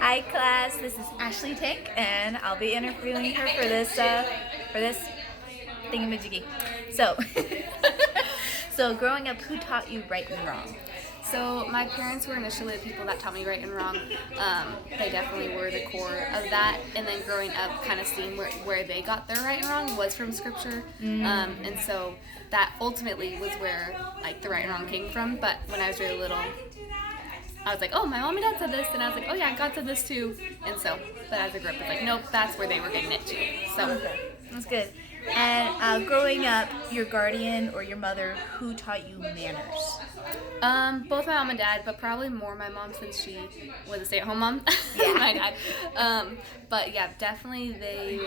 Hi class, this is Ashley Tank and I'll be interviewing her for this thingamajiggy. So, so growing up, who taught you right and wrong? So my parents were initially the people that taught me right and wrong. They definitely were the core of that. And then growing up, kind of seeing where they got their right and wrong was from scripture. And so that ultimately was where like the right and wrong came from. But when I was really little, I was like, oh, my mom and dad said this, and I was like, oh yeah, God said this too. And so, but as I grew up, it's like, nope, that's where they were getting it too. So Okay, that's good. And growing up, your guardian or your mother, who taught you manners? Both my mom and dad, but probably more my mom since she was a stay-at-home mom Yeah. than my dad. But yeah, definitely they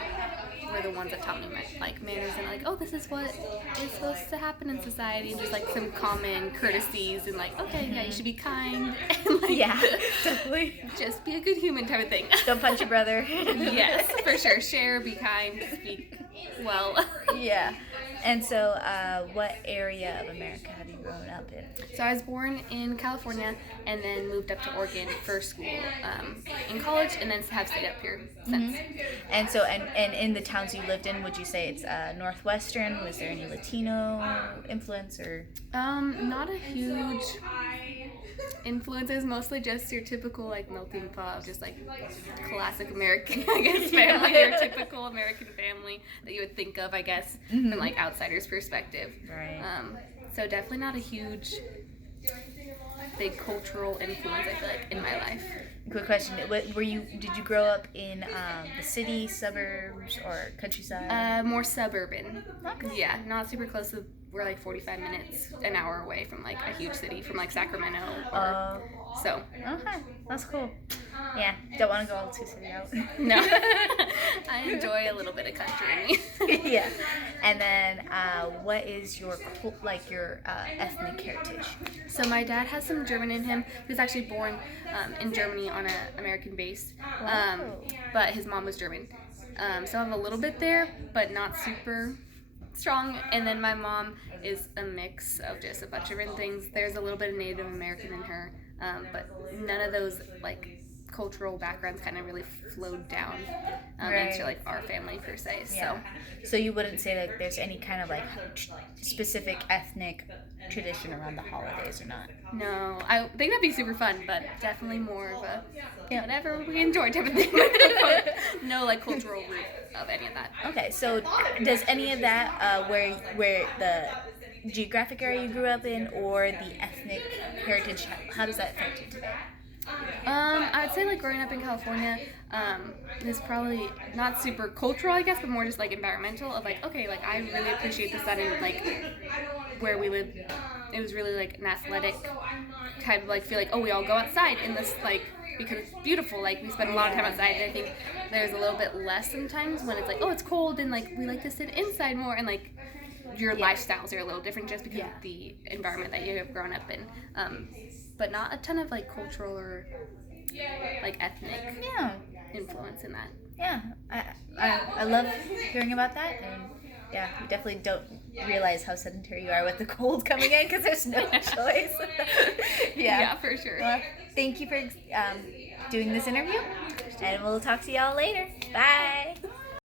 were the ones that taught me like manners and like, oh, this is what is supposed to happen in society, and just like some common courtesies and like, okay, yeah, you should be kind and like, Yeah, definitely. just be a good human type of thing. Don't punch your brother. Yes, for sure. Share, be kind, speak well. Yeah. And so, what area of America have you grown up in? So I was born in California and then moved up to Oregon for school in college, and then have stayed up here since. And so, and in the towns you lived in, would you say it's Northwestern? Was there any Latino influence or? Not a huge influences, mostly just your typical like melting pot of just like classic American, I guess, family, your typical American family that you would think of, I guess, from like outsider's perspective. Right. So definitely not a huge big cultural influence, I feel like, in my life. Quick question: Did you grow up in the city, suburbs, or countryside? More suburban. Okay. Yeah, not super close to. We're like 45 minutes, an hour away from like a huge city, from like Sacramento. So. Okay, that's cool. Yeah, don't want to go all too city out. No. I enjoy a little bit of country. Yeah. And then, what is your ethnic heritage? So my dad has some German in him. He was actually born in Germany on an American base, but his mom was German. So I have a little bit there, but not super strong. And then my mom is a mix of just a bunch of different things. There's a little bit of Native American in her, but none of those like cultural backgrounds kind of really flowed down into like our family per se. Yeah. So you wouldn't say that there's any kind of like specific ethnic tradition around the holidays or not? No, I think that'd be super fun, but definitely more of a whatever we enjoy type of thing. No like cultural root of any of that. Okay, so does any of that where the geographic area you grew up in or the ethnic heritage, how does that affect you today? I would say like growing up in California, is probably not super cultural, I guess, but more just like environmental of like, okay, like I really appreciate the sun and like where we live. It was really like an athletic kind of like feel like, oh, we all go outside in this like, because it's beautiful, like we spend a lot of time outside, and I think there's a little bit less sometimes when it's like, oh, it's cold and like we like to sit inside more, and like your lifestyles are a little different just because of the environment that you have grown up in. But not a ton of like cultural or like ethnic influence in that. Yeah, I love hearing about that, and yeah, you definitely don't realize how sedentary you are with the cold coming in because there's no choice. Yeah, for sure. Well, thank you for doing this interview, and we'll talk to y'all later. Bye.